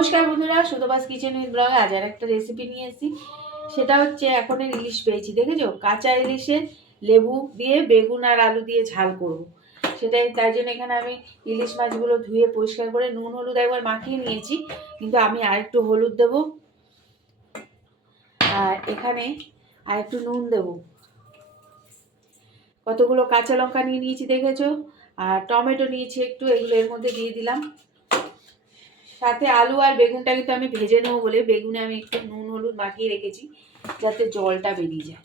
নমস্কার বন্ধুরা সুতোবাস kitchen with ব্লগে আজ আর একটা রেসিপি নিয়ে এসেছি। সেটা হচ্ছে এখন ইলিশ পেয়েছি, দেখেছ? কাঁচা ইলিশে লেবু দিয়ে বেগুন আর আলু দিয়ে ঝাল করব। সেটাই তাই জন্য এখানে আমি ইলিশ মাছগুলো ধুয়ে পরিষ্কার করে নুন, হলুদ একবার মাখিয়ে নিয়েছি, কিন্তু আমি আরেকটু হলুদ দেব। আর এখানে আরেকটু নুন দেব। কতগুলো কাঁচা লঙ্কা নিয়ে নিয়েছি, দেখেছ? আর টমেটো নিয়েছি একটু, এগুলো এর মধ্যে দিয়ে দিলাম। সাথে আলু আর বেগুনটা কিন্তু আমি ভেজে নেব বলে বেগুনে আমি একটু নুন, হলুদ মাখিয়ে রেখেছি, যাতে জলটা বেরিয়ে যায়।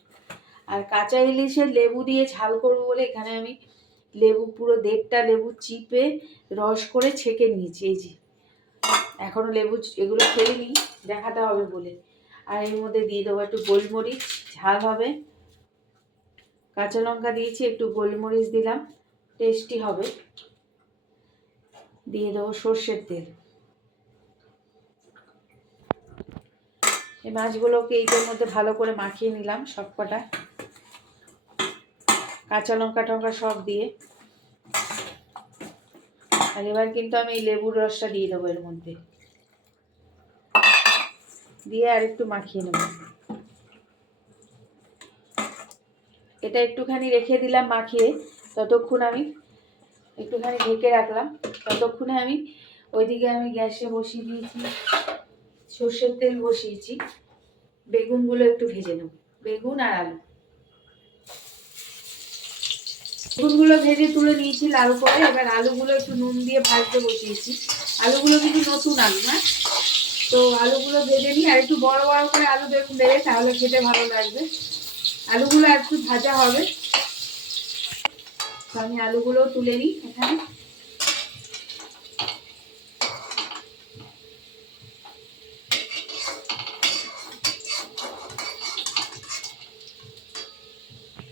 আর কাঁচা ইলিশের লেবু দিয়ে ঝাল করব বলে এখানে আমি লেবু, পুরো দেড়টা লেবু চিপে রস করে ছেঁকে নিয়েছি, এই যে। এখনও লেবু এগুলো ফেলিনি দেখাতে হবে বলে। আর এর মধ্যে দিয়ে দেবো একটু গোলমরিচ, ঝাল হবে। কাঁচা লঙ্কা দিয়েছি, একটু গোলমরিচ দিলাম, টেস্টি হবে। দিয়ে দেবো সর্ষের তেল। এই মাছগুলোকে এইটার মধ্যে ভালো করে মাখিয়ে নিলাম সব কটা কাঁচা লঙ্কা টঙ্কা সব দিয়ে। আর এবার কিন্তু আমি এই লেবুর রসটা দিয়ে দেবো এর মধ্যে। দিয়ে আর একটু মাখিয়ে নেব। এটা একটুখানি রেখে দিলাম মাখিয়ে, ততক্ষণ আমি একটুখানি ঢেকে রাখলাম। ততক্ষণে আমি ওইদিকে আমি গ্যাসে বসিয়ে দিয়েছি। সর্ষের তেল বসিয়েছি। বেগুনগুলো একটু ভেজে নেব। বেগুন আর আলু। বেগুনগুলো ভেজে তুলে নিয়েছি লাল করে। এবার আলুগুলো একটু নুন দিয়ে ভাজতে বসিয়েছি। আলুগুলো কিন্তু নতুন আলু হ্যাঁ? তো আলুগুলো ভেজে নিই আর একটু বড় বড় করে আলু বেগুন দেবে তাহলে খেতে ভালো লাগবে। আলুগুলো একটু ভাজা হবে। তো আমি আলুগুলো তুলে নিই এখানে।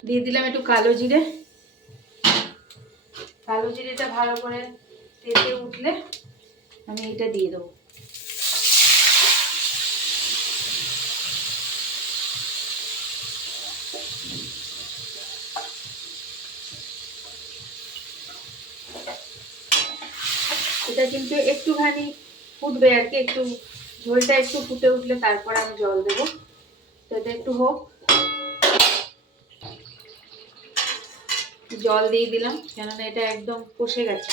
দিয়ে দিলাম একটু কালো জিরে। কালো জিরেটা ভালো করে তেতে উঠলে আমি এটা দিয়ে দেবো। এটা কিন্তু একটুখানি ফুটবে আর কি, একটু ঝোলটা একটু ফুটে উঠলে তারপর আমি জল দেবো। তো এটা একটু হোক। জল দিয়ে দিলাম, কেননা এটা একদম কষে গেছে।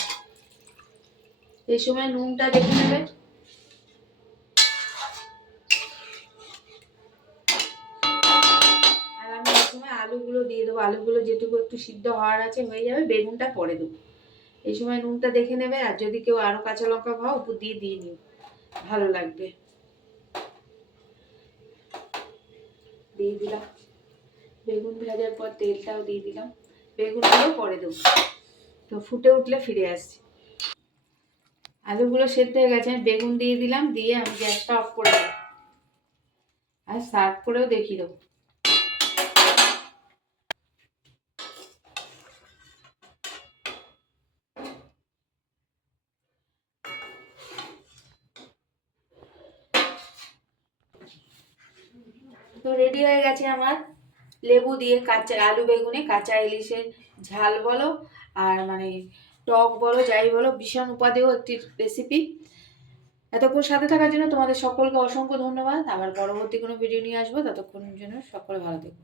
এই সময় নুনটা দেখে নেবে। আর আমি এই সময় আলুগুলো দিয়ে দেবো। আলুগুলো যেটুকু একটু সিদ্ধ হওয়ার আছে, হয়ে যাবে, বেগুনটা পরে দেবো। এই সময় নুনটা দেখে নেবে, আর যদি কেউ আরও কাঁচা লঙ্কা খাও উপর দিয়ে দিয়ে নিও। ভালো লাগবে। দিয়ে দিলাম। বেগুন ভাজার পর তেলটাও দিয়ে দিলাম। বেগুনগুলো পরে দেবো। তো ফুটে উঠলে ফিরে আসছি। আলুগুলো সেদ্ধ হয়ে গেছে, আমি বেগুন দিয়ে দিলাম, দিয়ে আমি গ্যাসটা অফ করে দেবো। আর সার্ভ করেও দেখিয়ে দেবো। তো রেডি হয়ে গেছে আমার। লেবু দিয়ে কাঁচা, আলু বেগুনে কাঁচা ইলিশের ঝাল বলো আর মানে টক বলো, যাই বলো, ভীষণ উপাদেয় একটি রেসিপি এতক্ষণ সাথে থাকার জন্য তোমাদের সকলকে অসংখ্য ধন্যবাদ। আবার পরবর্তী কোনো ভিডিও নিয়ে আসব। ততক্ষণের জন্য সকলে ভালো থেকো।